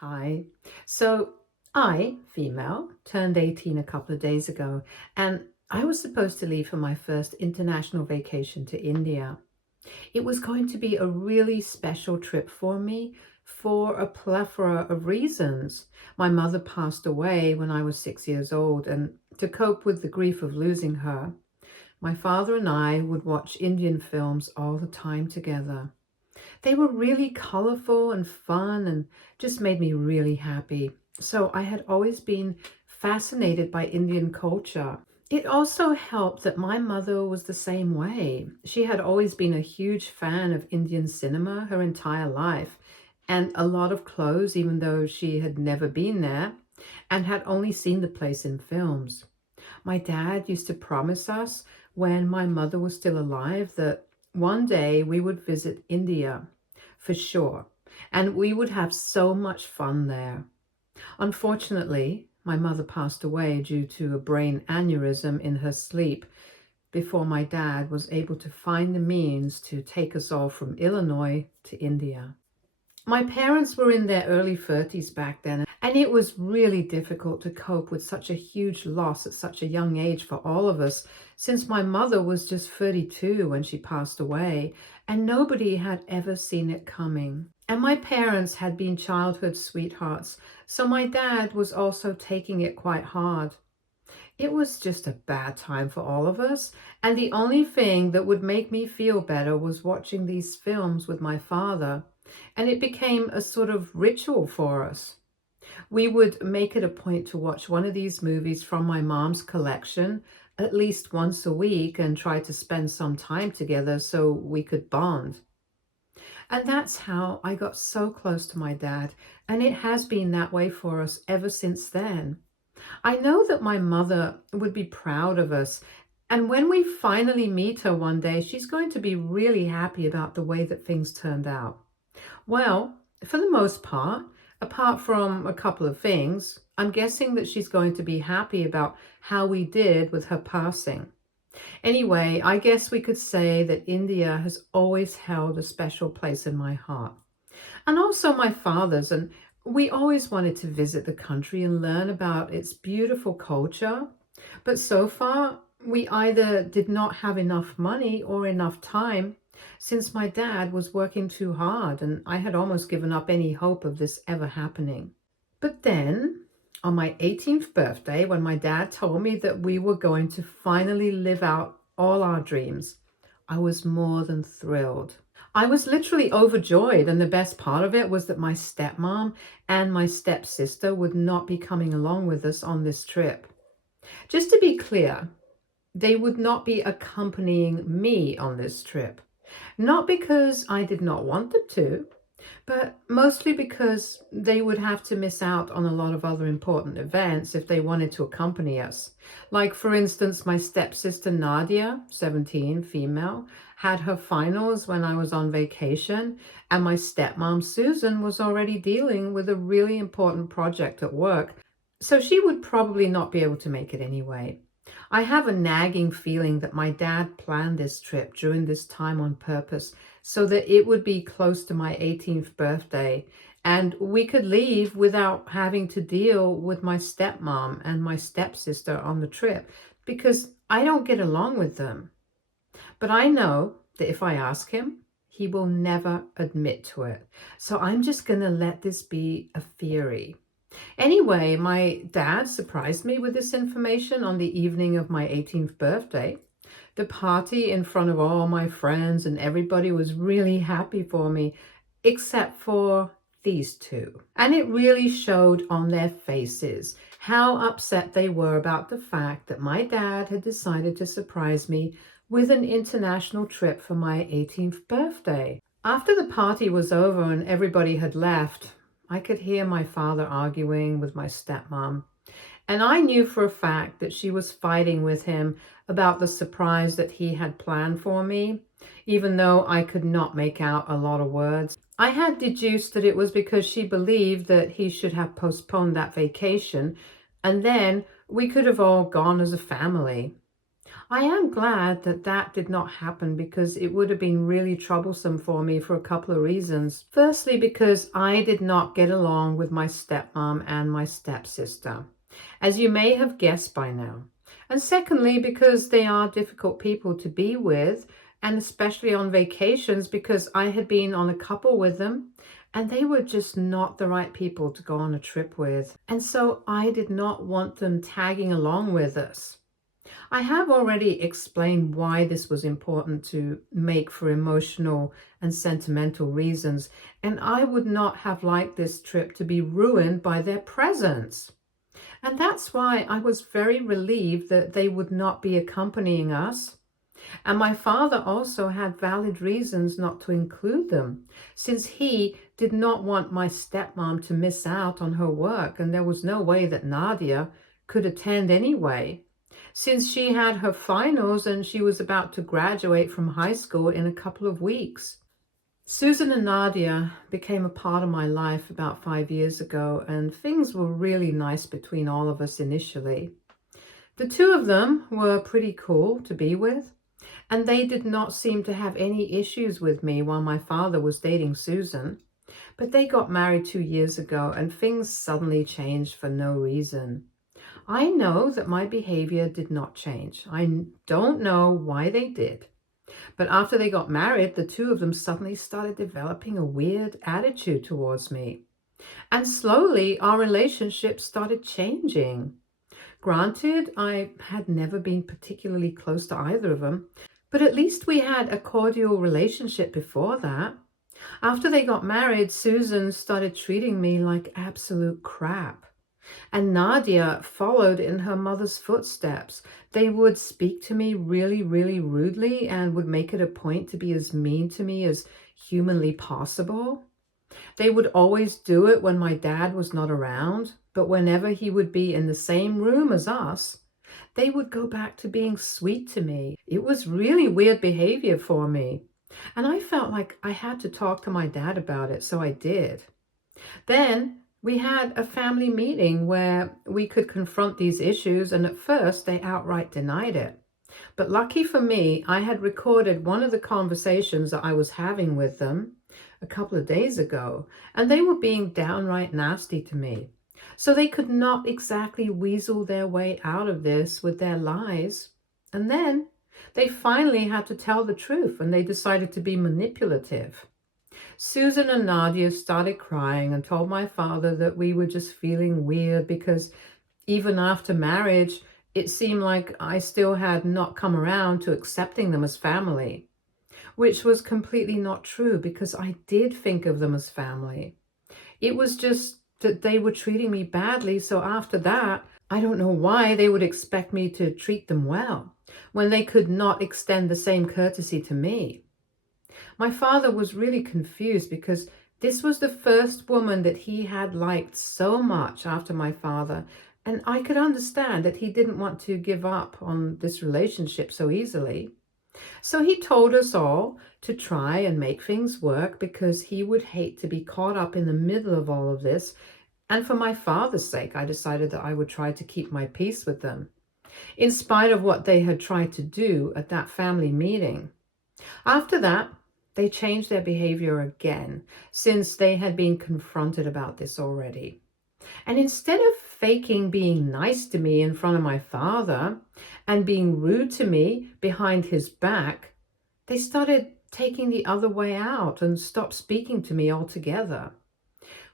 Hi. So I, female, turned 18 a couple of days ago, and I was supposed to leave for my first international vacation to India. It was going to be a really special trip for me for a plethora of reasons. My mother passed away when I was 6 years old, and to cope with the grief of losing her, my father and I would watch Indian films all the time together. They were really colorful and fun and just made me really happy. So I had always been fascinated by Indian culture. It also helped that my mother was the same way. She had always been a huge fan of Indian cinema her entire life, and a lot of clothes, even though she had never been there and had only seen the place in films. My dad used to promise us when my mother was still alive that one day we would visit India for sure, and we would have so much fun there. Unfortunately, my mother passed away due to a brain aneurysm in her sleep before my dad was able to find the means to take us all from Illinois to India. My parents were in their early 30s back then, and it was really difficult to cope with such a huge loss at such a young age for all of us, since my mother was just 32 when she passed away, and nobody had ever seen it coming. And my parents had been childhood sweethearts, so my dad was also taking it quite hard. It was just a bad time for all of us, and the only thing that would make me feel better was watching these films with my father, and it became a sort of ritual for us. We would make it a point to watch one of these movies from my mom's collection at least once a week and try to spend some time together so we could bond. And that's how I got so close to my dad, and it has been that way for us ever since then. I know that my mother would be proud of us. And when we finally meet her one day, she's going to be really happy about the way that things turned out. Well, for the most part, apart from a couple of things, I'm guessing that she's going to be happy about how we did with her passing. Anyway, I guess we could say that India has always held a special place in my heart. And also my father's, and we always wanted to visit the country and learn about its beautiful culture. But so far, we either did not have enough money or enough time, since my dad was working too hard and I had almost given up any hope of this ever happening. But then, on my 18th birthday, when my dad told me that we were going to finally live out all our dreams, I was more than thrilled. I was literally overjoyed, and the best part of it was that my stepmom and my stepsister would not be coming along with us on this trip. Just to be clear, they would not be accompanying me on this trip. Not because I did not want them to, but mostly because they would have to miss out on a lot of other important events if they wanted to accompany us. Like, for instance, my stepsister Nadia, 17, female, had her finals when I was on vacation, and my stepmom Susan was already dealing with a really important project at work, so she would probably not be able to make it anyway. I have a nagging feeling that my dad planned this trip during this time on purpose so that it would be close to my 18th birthday and we could leave without having to deal with my stepmom and my stepsister on the trip, because I don't get along with them. But I know that if I ask him, he will never admit to it. So I'm just going to let this be a theory. Anyway, my dad surprised me with this information on the evening of my 18th birthday. The party in front of all my friends and everybody was really happy for me, except for these two. And it really showed on their faces how upset they were about the fact that my dad had decided to surprise me with an international trip for my 18th birthday. After the party was over and everybody had left, I could hear my father arguing with my stepmom. And I knew for a fact that she was fighting with him about the surprise that he had planned for me, even though I could not make out a lot of words. I had deduced that it was because she believed that he should have postponed that vacation, and then we could have all gone as a family. I am glad that that did not happen because it would have been really troublesome for me for a couple of reasons. Firstly, because I did not get along with my stepmom and my stepsister, as you may have guessed by now. And secondly, because they are difficult people to be with, and especially on vacations because I had been on a couple with them and they were just not the right people to go on a trip with. And so I did not want them tagging along with us. I have already explained why this was important to make for emotional and sentimental reasons, and I would not have liked this trip to be ruined by their presence. And that's why I was very relieved that they would not be accompanying us. And my father also had valid reasons not to include them, since he did not want my stepmom to miss out on her work, and there was no way that Nadia could attend anyway, since she had her finals and she was about to graduate from high school in a couple of weeks. Susan and Nadia became a part of my life about 5 years ago, and things were really nice between all of us initially. The two of them were pretty cool to be with, and they did not seem to have any issues with me while my father was dating Susan. But they got married 2 years ago, and things suddenly changed for no reason. I know that my behavior did not change. I don't know why they did. But after they got married, the two of them suddenly started developing a weird attitude towards me. And slowly, our relationship started changing. Granted, I had never been particularly close to either of them, but at least we had a cordial relationship before that. After they got married, Susan started treating me like absolute crap. And Nadia followed in her mother's footsteps. They would speak to me really, really rudely and would make it a point to be as mean to me as humanly possible. They would always do it when my dad was not around, but whenever he would be in the same room as us, they would go back to being sweet to me. It was really weird behavior for me. And I felt like I had to talk to my dad about it, so I did. Then we had a family meeting where we could confront these issues, and at first they outright denied it. But lucky for me, I had recorded one of the conversations that I was having with them a couple of days ago, and they were being downright nasty to me. So they could not exactly weasel their way out of this with their lies. And then they finally had to tell the truth, and they decided to be manipulative. Susan and Nadia started crying and told my father that we were just feeling weird because even after marriage, it seemed like I still had not come around to accepting them as family, which was completely not true because I did think of them as family. It was just that they were treating me badly, so after that, I don't know why they would expect me to treat them well when they could not extend the same courtesy to me. My father was really confused because this was the first woman that he had liked so much after my father, and I could understand that he didn't want to give up on this relationship so easily. So he told us all to try and make things work because he would hate to be caught up in the middle of all of this. And for my father's sake, I decided that I would try to keep my peace with them, in spite of what they had tried to do at that family meeting. After that, they changed their behavior again, since they had been confronted about this already. And instead of faking being nice to me in front of my father and being rude to me behind his back, they started taking the other way out and stopped speaking to me altogether.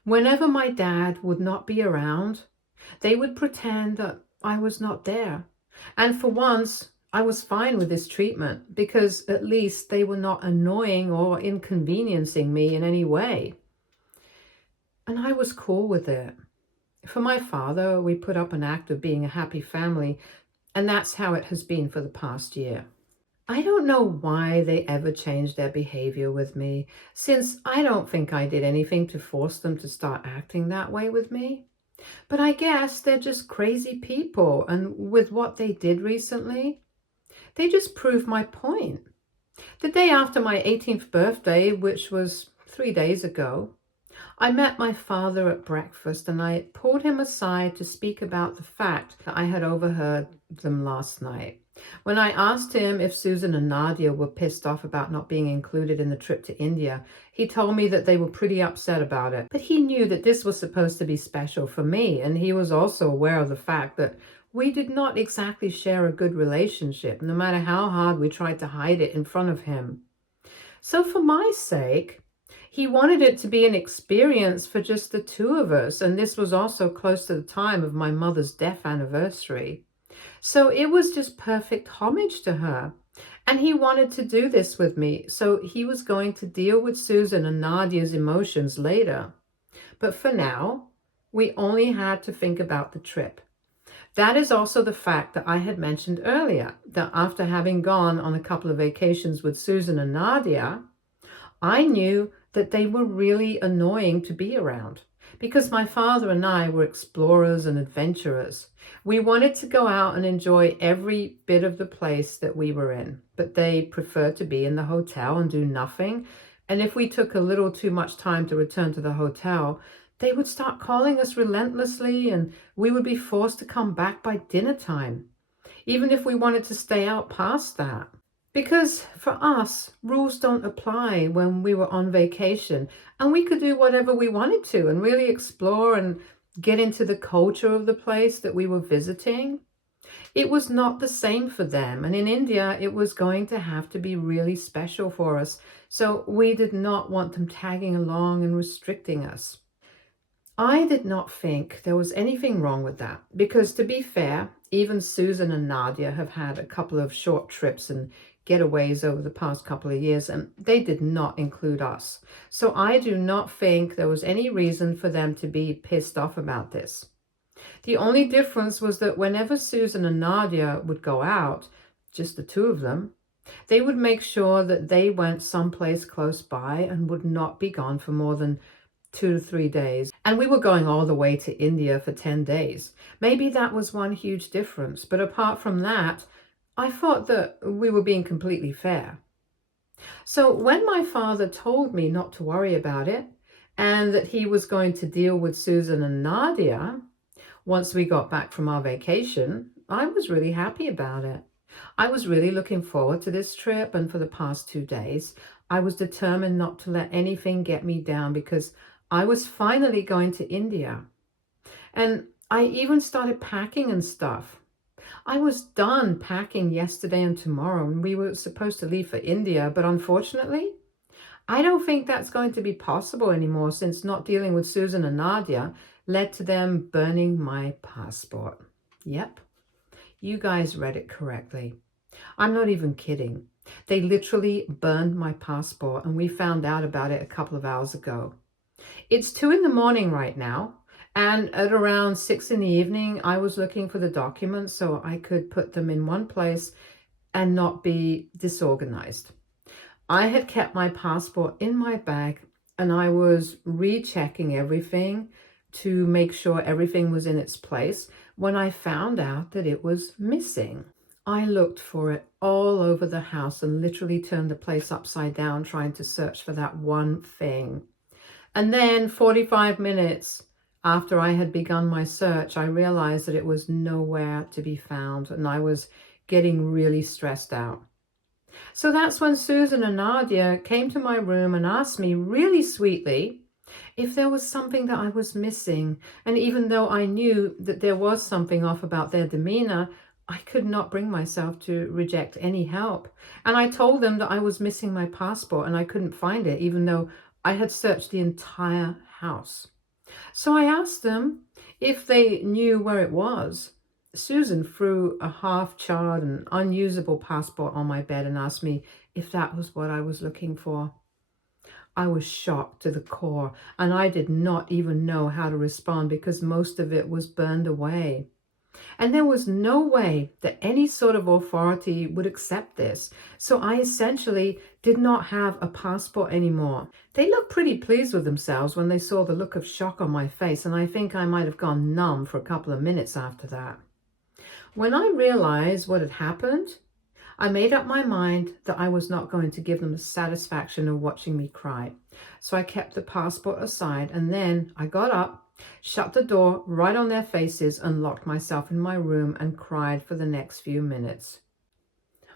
Whenever my dad would not be around, they would pretend that I was not there. And for once, I was fine with this treatment because at least they were not annoying or inconveniencing me in any way. And I was cool with it. For my father, we put up an act of being a happy family, and that's how it has been for the past year. I don't know why they ever changed their behavior with me, since I don't think I did anything to force them to start acting that way with me. But I guess they're just crazy people, and with what they did recently, they just proved my point. The day after my 18th birthday, which was 3 days ago, I met my father at breakfast and I pulled him aside to speak about the fact that I had overheard them last night. When I asked him if Susan and Nadia were pissed off about not being included in the trip to India, he told me that they were pretty upset about it. But he knew that this was supposed to be special for me, and he was also aware of the fact that we did not exactly share a good relationship, no matter how hard we tried to hide it in front of him. So for my sake, he wanted it to be an experience for just the two of us, and this was also close to the time of my mother's death anniversary. So it was just perfect homage to her. And he wanted to do this with me, so he was going to deal with Susan and Nadia's emotions later. But for now, we only had to think about the trip. That is also the fact that I had mentioned earlier, that after having gone on a couple of vacations with Susan and Nadia, I knew that they were really annoying to be around because my father and I were explorers and adventurers. We wanted to go out and enjoy every bit of the place that we were in, but they preferred to be in the hotel and do nothing. And if we took a little too much time to return to the hotel, they would start calling us relentlessly and we would be forced to come back by dinner time, even if we wanted to stay out past that. Because for us, rules don't apply when we were on vacation and we could do whatever we wanted to and really explore and get into the culture of the place that we were visiting. It was not the same for them. And in India, it was going to have to be really special for us. So we did not want them tagging along and restricting us. I did not think there was anything wrong with that because, to be fair, even Susan and Nadia have had a couple of short trips and getaways over the past couple of years, and they did not include us. So I do not think there was any reason for them to be pissed off about this. The only difference was that whenever Susan and Nadia would go out, just the two of them, they would make sure that they went someplace close by and would not be gone for more than 2 to 3 days. And we were going all the way to India for 10 days. Maybe that was one huge difference. But apart from that, I thought that we were being completely fair. So when my father told me not to worry about it and that he was going to deal with Susan and Nadia once we got back from our vacation, I was really happy about it. I was really looking forward to this trip, and for the past 2 days, I was determined not to let anything get me down because I was finally going to India. And I even started packing and stuff. I was done packing yesterday and tomorrow, and we were supposed to leave for India, but unfortunately, I don't think that's going to be possible anymore since not dealing with Susan and Nadia led to them burning my passport. Yep, you guys read it correctly. I'm not even kidding. They literally burned my passport, and we found out about it a couple of hours ago. It's 2 in the morning right now, and at around 6 in the evening, I was looking for the documents so I could put them in one place and not be disorganized. I had kept my passport in my bag and I was rechecking everything to make sure everything was in its place when I found out that it was missing. I looked for it all over the house and literally turned the place upside down trying to search for that one thing. And then 45 minutes after I had begun my search, I realized that it was nowhere to be found and I was getting really stressed out. So that's when Susan and Nadia came to my room and asked me really sweetly if there was something that I was missing. And even though I knew that there was something off about their demeanor, I could not bring myself to reject any help. And I told them that I was missing my passport and I couldn't find it, even though I had searched the entire house. So I asked them if they knew where it was. Susan threw a half-charred and unusable passport on my bed and asked me if that was what I was looking for. I was shocked to the core, and I did not even know how to respond because most of it was burned away. And there was no way that any sort of authority would accept this. So I essentially did not have a passport anymore. They looked pretty pleased with themselves when they saw the look of shock on my face, and I think I might have gone numb for a couple of minutes after that. When I realized what had happened, I made up my mind that I was not going to give them the satisfaction of watching me cry. So I kept the passport aside, and then I got up, shut the door right on their faces, and locked myself in my room and cried for the next few minutes.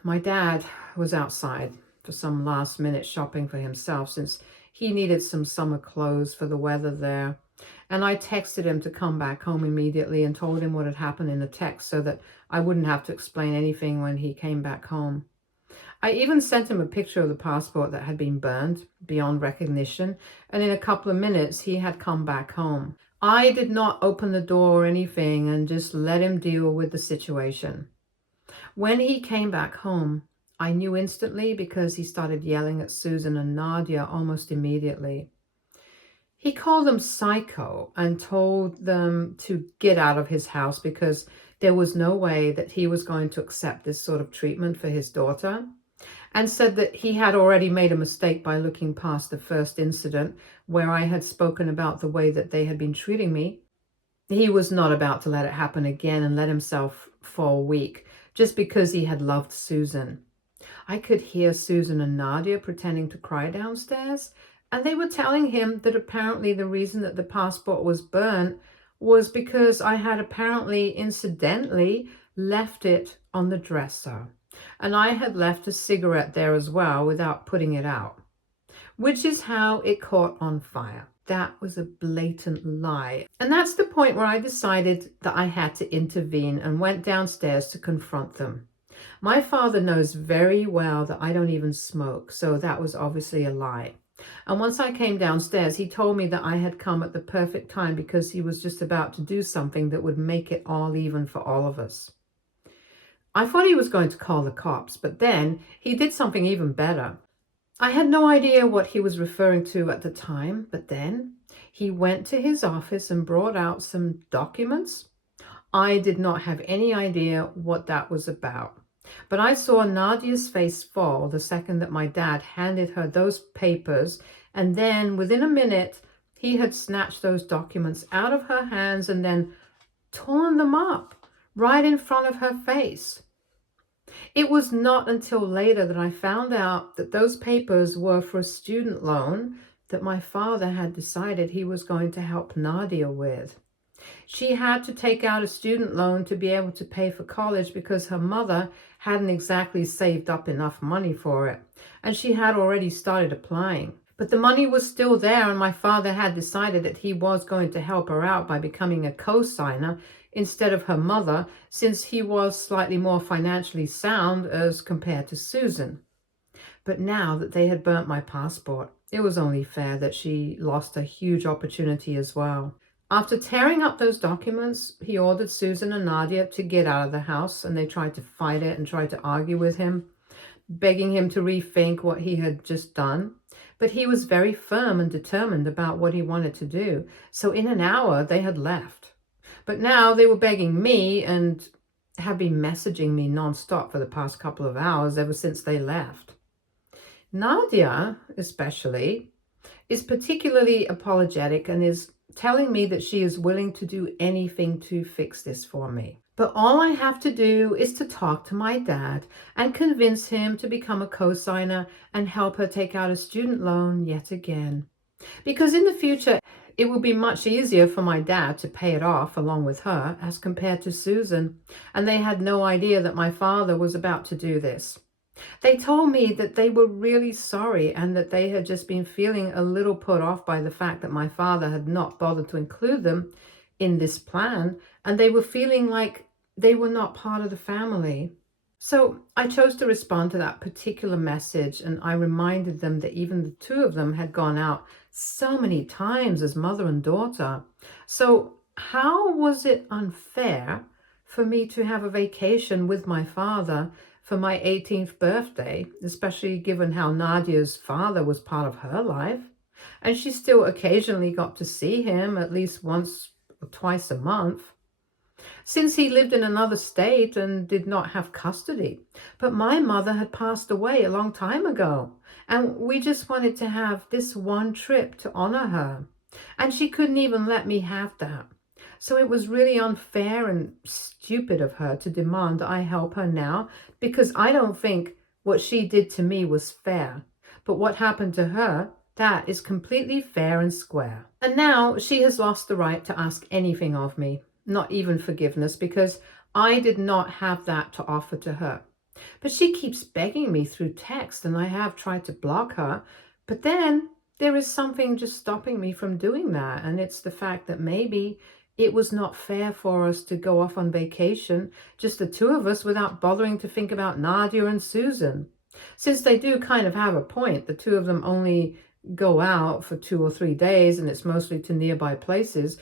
My dad was outside for some last-minute shopping for himself since he needed some summer clothes for the weather there. And I texted him to come back home immediately and told him what had happened in the text so that I wouldn't have to explain anything when he came back home. I even sent him a picture of the passport that had been burned beyond recognition, and in a couple of minutes he had come back home. I did not open the door or anything and just let him deal with the situation. When he came back home, I knew instantly because he started yelling at Susan and Nadia almost immediately. He called them psycho and told them to get out of his house because there was no way that he was going to accept this sort of treatment for his daughter, and said that he had already made a mistake by looking past the first incident where I had spoken about the way that they had been treating me. He was not about to let it happen again and let himself fall weak just because he had loved Susan. I could hear Susan and Nadia pretending to cry downstairs, and they were telling him that apparently the reason that the passport was burnt was because I had apparently incidentally left it on the dresser, and I had left a cigarette there as well without putting it out, which is how it caught on fire. That was a blatant lie. And that's the point where I decided that I had to intervene and went downstairs to confront them. My father knows very well that I don't even smoke, so that was obviously a lie. And once I came downstairs, he told me that I had come at the perfect time because he was just about to do something that would make it all even for all of us. I thought he was going to call the cops, but then he did something even better. I had no idea what he was referring to at the time, but then he went to his office and brought out some documents. I did not have any idea what that was about, but I saw Nadia's face fall the second that my dad handed her those papers, and then within a minute, he had snatched those documents out of her hands and then torn them up right in front of her face. It was not until later that I found out that those papers were for a student loan that my father had decided he was going to help Nadia with. She had to take out a student loan to be able to pay for college because her mother hadn't exactly saved up enough money for it, and she had already started applying. But the money was still there, and my father had decided that he was going to help her out by becoming a co-signer instead of her mother, since he was slightly more financially sound as compared to Susan. But now that they had burnt my passport, it was only fair that she lost a huge opportunity as well. After tearing up those documents, he ordered Susan and Nadia to get out of the house, and they tried to fight it and tried to argue with him, begging him to rethink what he had just done. But he was very firm and determined about what he wanted to do. So in an hour, they had left. But now they were begging me and have been messaging me nonstop for the past couple of hours ever since they left. Nadia, especially, is particularly apologetic and is telling me that she is willing to do anything to fix this for me. But all I have to do is to talk to my dad and convince him to become a co-signer and help her take out a student loan yet again. Because in the future, it will be much easier for my dad to pay it off along with her as compared to Susan, and they had no idea that my father was about to do this. They told me that they were really sorry and that they had just been feeling a little put off by the fact that my father had not bothered to include them in this plan, and they were feeling like they were not part of the family. So I chose to respond to that particular message, and I reminded them that even the two of them had gone out so many times as mother and daughter. So how was it unfair for me to have a vacation with my father for my 18th birthday, especially given how Nadia's father was part of her life, and she still occasionally got to see him at least once or twice a month, since he lived in another state and did not have custody. But my mother had passed away a long time ago, and we just wanted to have this one trip to honor her, and she couldn't even let me have that. So it was really unfair and stupid of her to demand I help her now, because I don't think what she did to me was fair. But what happened to her, that is completely fair and square. And now she has lost the right to ask anything of me, not even forgiveness, because I did not have that to offer to her. But she keeps begging me through text, and I have tried to block her. But then there is something just stopping me from doing that, and it's the fact that maybe it was not fair for us to go off on vacation, just the two of us, without bothering to think about Nadia and Susan. Since they do kind of have a point, the two of them only go out for 2 or 3 days, and it's mostly to nearby places,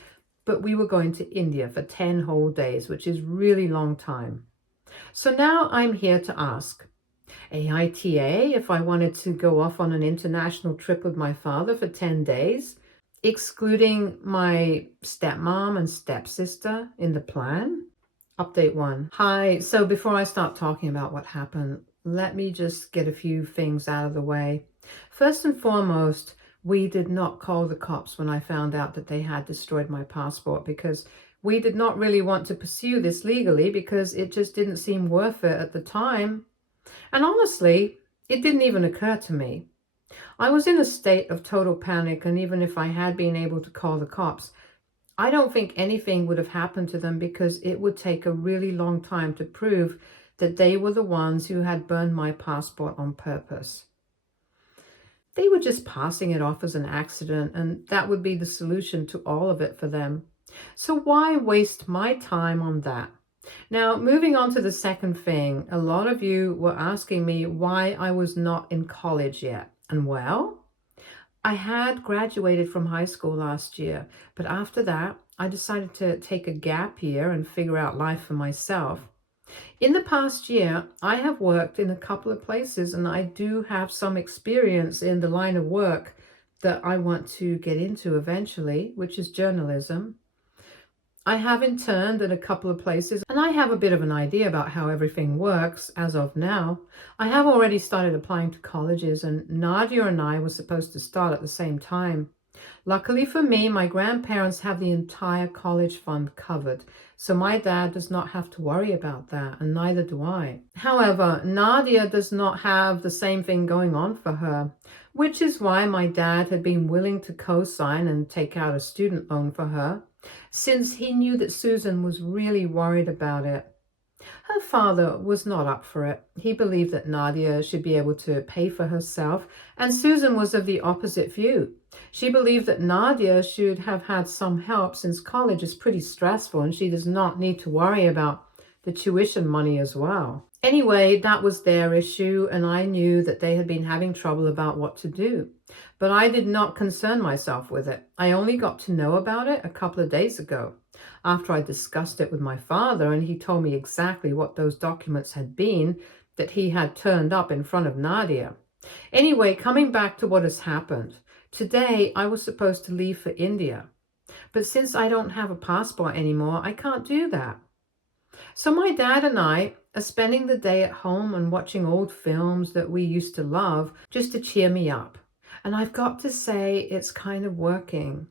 but we were going to India for 10 whole days, which is really long time. So now I'm here to ask AITA if I wanted to go off on an international trip with my father for 10 days, excluding my stepmom and stepsister in the plan. Update 1. Hi, so before I start talking about what happened, let me just get a few things out of the way. First and foremost, we did not call the cops when I found out that they had destroyed my passport, because we did not really want to pursue this legally because it just didn't seem worth it at the time. And honestly, it didn't even occur to me. I was in a state of total panic, and even if I had been able to call the cops, I don't think anything would have happened to them, because it would take a really long time to prove that they were the ones who had burned my passport on purpose. They were just passing it off as an accident, and that would be the solution to all of it for them. So why waste my time on that? Now, moving on to the second thing, a lot of you were asking me why I was not in college yet. And well, I had graduated from high school last year, but after that, I decided to take a gap year and figure out life for myself. In the past year, I have worked in a couple of places, and I do have some experience in the line of work that I want to get into eventually, which is journalism. I have interned at a couple of places, and I have a bit of an idea about how everything works as of now. I have already started applying to colleges, and Nadia and I were supposed to start at the same time. Luckily for me, my grandparents have the entire college fund covered, so my dad does not have to worry about that, and neither do I. However, Nadia does not have the same thing going on for her, which is why my dad had been willing to co-sign and take out a student loan for her, since he knew that Susan was really worried about it. Her father was not up for it. He believed that Nadia should be able to pay for herself, and Susan was of the opposite view. She believed that Nadia should have had some help, since college is pretty stressful and she does not need to worry about the tuition money as well. Anyway, that was their issue, and I knew that they had been having trouble about what to do. But I did not concern myself with it. I only got to know about it a couple of days ago, after I discussed it with my father, and he told me exactly what those documents had been that he had turned up in front of Nadia. Anyway, coming back to what has happened. Today, I was supposed to leave for India. But since I don't have a passport anymore, I can't do that. So my dad and I are spending the day at home and watching old films that we used to love, just to cheer me up. And I've got to say, it's kind of working.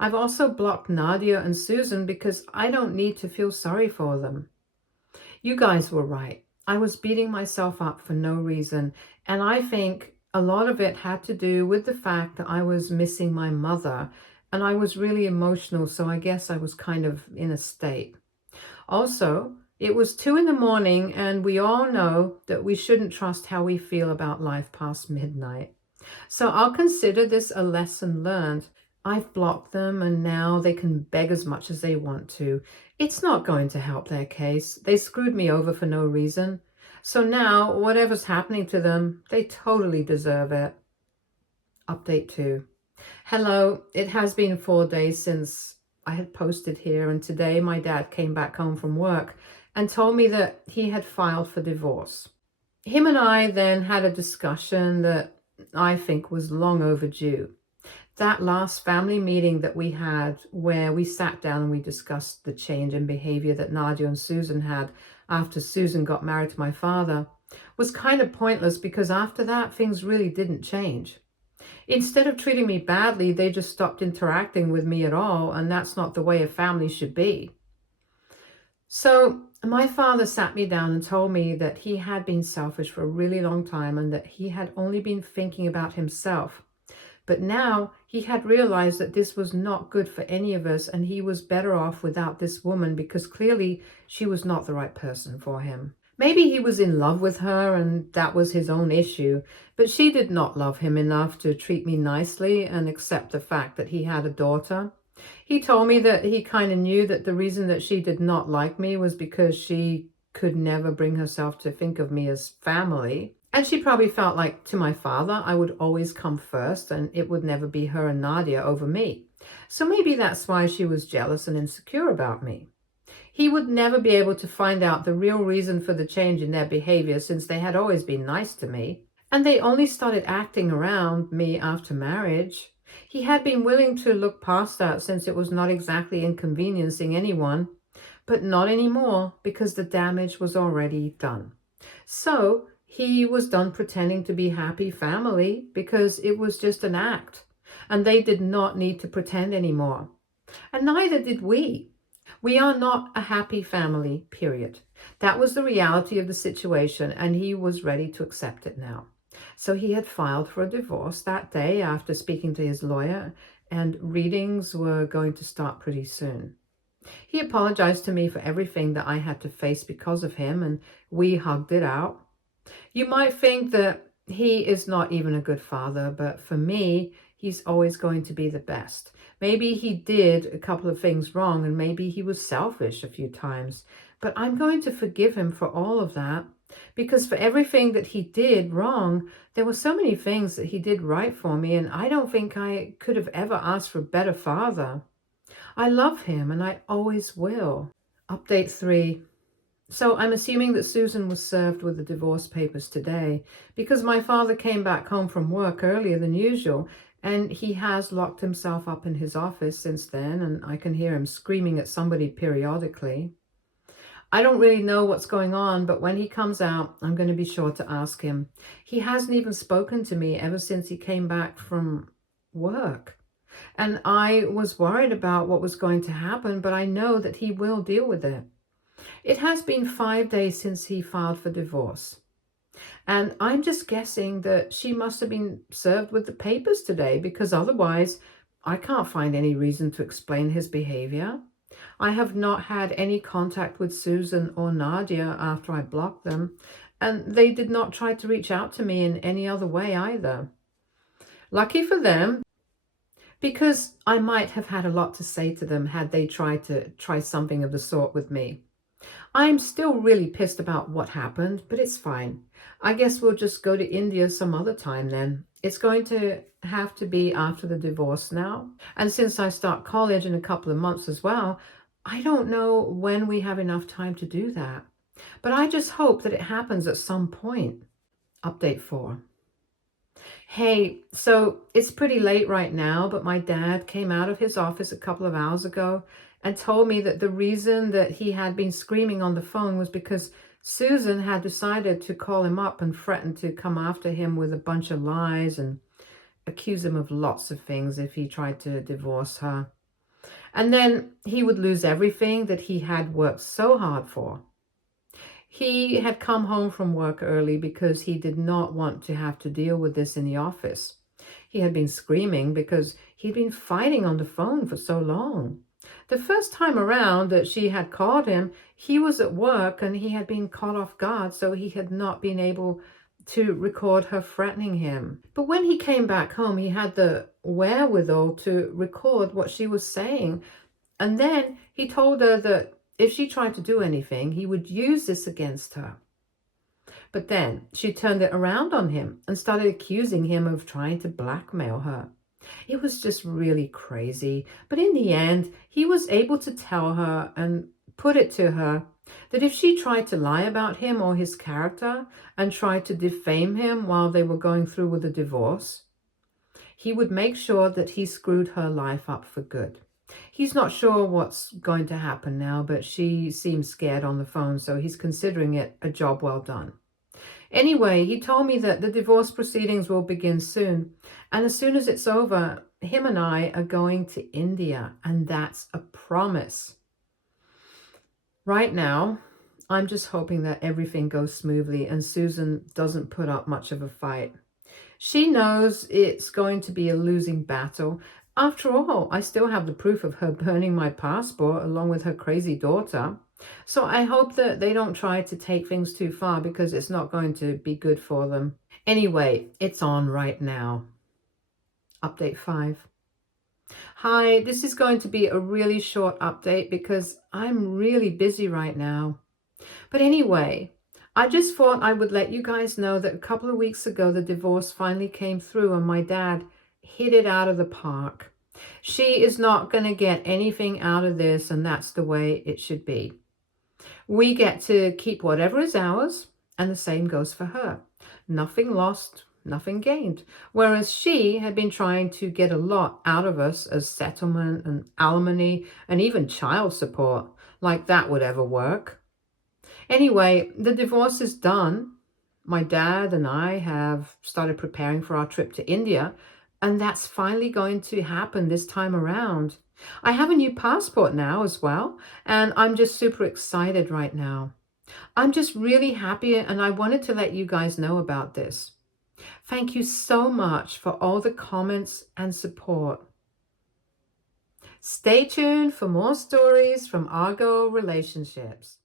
I've also blocked Nadia and Susan because I don't need to feel sorry for them. You guys were right. I was beating myself up for no reason, and I think a lot of it had to do with the fact that I was missing my mother, and I was really emotional, so I guess I was kind of in a state. Also, it was 2 a.m, and we all know that we shouldn't trust how we feel about life past midnight. So I'll consider this a lesson learned. I've blocked them, and now they can beg as much as they want to. It's not going to help their case. They screwed me over for no reason. So now, whatever's happening to them, they totally deserve it. Update 2. Hello, it has been 4 days since I had posted here, and today my dad came back home from work and told me that he had filed for divorce. Him and I then had a discussion that I think was long overdue. That last family meeting that we had, where we sat down and we discussed the change in behavior that Nadia and Susan had after Susan got married to my father, was kind of pointless, because after that things really didn't change. Instead of treating me badly, they just stopped interacting with me at all, and that's not the way a family should be. So my father sat me down and told me that he had been selfish for a really long time, and that he had only been thinking about himself. But now he had realized that this was not good for any of us, and he was better off without this woman, because clearly she was not the right person for him. Maybe he was in love with her and that was his own issue, but she did not love him enough to treat me nicely and accept the fact that he had a daughter. He told me that he kind of knew that the reason that she did not like me was because she could never bring herself to think of me as family. And she probably felt like to my father, I would always come first and it would never be her and Nadia over me. So maybe that's why she was jealous and insecure about me. He would never be able to find out the real reason for the change in their behavior since they had always been nice to me. And they only started acting around me after marriage. He had been willing to look past that since it was not exactly inconveniencing anyone, but not anymore because the damage was already done. So he was done pretending to be happy family because it was just an act and they did not need to pretend anymore. And neither did we. We are not a happy family, period. That was the reality of the situation, and he was ready to accept it now. So he had filed for a divorce that day after speaking to his lawyer, and readings were going to start pretty soon. He apologized to me for everything that I had to face because of him, and we hugged it out. You might think that he is not even a good father, but for me, he's always going to be the best. Maybe he did a couple of things wrong and maybe he was selfish a few times, but I'm going to forgive him for all of that because for everything that he did wrong, there were so many things that he did right for me, and I don't think I could have ever asked for a better father. I love him and I always will. Update 3. So I'm assuming that Susan was served with the divorce papers today because my father came back home from work earlier than usual and he has locked himself up in his office since then, and I can hear him screaming at somebody periodically. I don't really know what's going on, but when he comes out, I'm going to be sure to ask him. He hasn't even spoken to me ever since he came back from work. And I was worried about what was going to happen, but I know that he will deal with it. It has been 5 days since he filed for divorce. And I'm just guessing that she must have been served with the papers today because otherwise I can't find any reason to explain his behavior. I have not had any contact with Susan or Nadia after I blocked them, and they did not try to reach out to me in any other way either. Lucky for them, because I might have had a lot to say to them had they tried to try something of the sort with me. I'm still really pissed about what happened, but it's fine. I guess we'll just go to India some other time then. It's going to have to be after the divorce now. And since I start college in a couple of months as well, I don't know when we have enough time to do that. But I just hope that it happens at some point. Update 4. Hey, so it's pretty late right now, but my dad came out of his office a couple of hours ago and told me that the reason that he had been screaming on the phone was because Susan had decided to call him up and threaten to come after him with a bunch of lies and accuse him of lots of things if he tried to divorce her. And then he would lose everything that he had worked so hard for. He had come home from work early because he did not want to have to deal with this in the office. He had been screaming because he'd been fighting on the phone for so long. The first time around that she had called him, he was at work and he had been caught off guard, so he had not been able to record her threatening him. But when he came back home, he had the wherewithal to record what she was saying. And then he told her that if she tried to do anything, he would use this against her. But then she turned it around on him and started accusing him of trying to blackmail her. It was just really crazy. But in the end, he was able to tell her and put it to her that if she tried to lie about him or his character and tried to defame him while they were going through with the divorce, he would make sure that he screwed her life up for good. He's not sure what's going to happen now, but she seems scared on the phone, so he's considering it a job well done. Anyway, he told me that the divorce proceedings will begin soon, and as soon as it's over, him and I are going to India, and that's a promise. Right now, I'm just hoping that everything goes smoothly and Susan doesn't put up much of a fight. She knows it's going to be a losing battle, After all, I still have the proof of her burning my passport along with her crazy daughter. So I hope that they don't try to take things too far because it's not going to be good for them. Anyway, it's on right now. Update 5. Hi, this is going to be a really short update because I'm really busy right now. But anyway, I just thought I would let you guys know that a couple of weeks ago, the divorce finally came through and my dad hit it out of the park. She is not going to get anything out of this, and that's the way it should be. We get to keep whatever is ours, and the same goes for her. Nothing lost, nothing gained. Whereas she had been trying to get a lot out of us as settlement and alimony and even child support, like that would ever work. Anyway, the divorce is done. My dad and I have started preparing for our trip to India, and that's finally going to happen this time around. I have a new passport now as well, and I'm just super excited right now. I'm just really happy, and I wanted to let you guys know about this. Thank you so much for all the comments and support. Stay tuned for more stories from Argo Relationships.